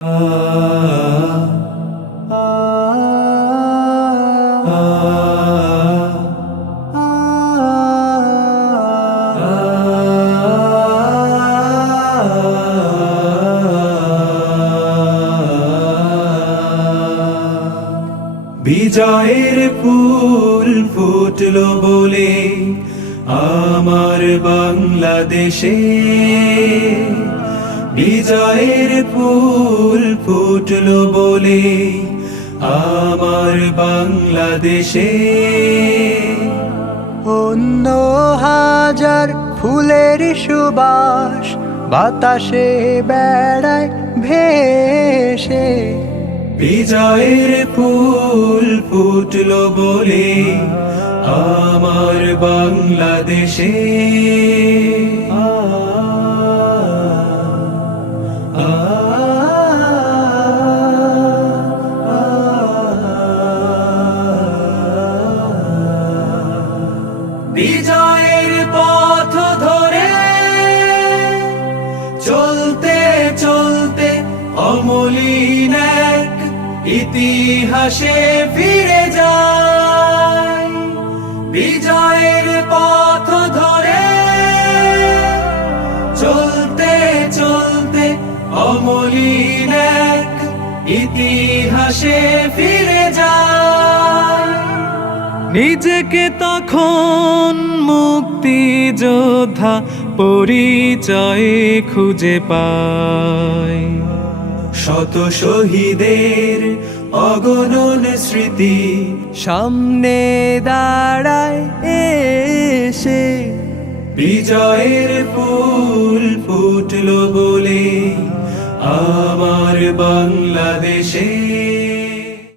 বিজয়ের ফুল ফুটলো বলে আমার বাংলাদেশে, বিজয়ের ফুল ফুটলো বলে আমার বাংলাদেশে। অন্য হাজার ফুলের সুবাস বাতাসে বেড়ায় ভেসে, বিজয়ের ফুল ফুটলো বলে আমার বাংলাদেশে। বিজয়ের পথ ধরে চলতে চলতে অমলিন এক ইতিহাসে ফিরে যায়। বিজয়ের পথ ধরে চলতে চলতে অমলিন এক ইতিহাসে ফিরে যায়। নিজেকে তখন মুক্তিযোদ্ধা পরিচয়ে খুঁজে পায়। শত শহীদের অগণন স্মৃতি সামনে দাঁড়ায় এসে, বিজয়ের ফুল ফুটলো বলে আমার বাংলাদেশে।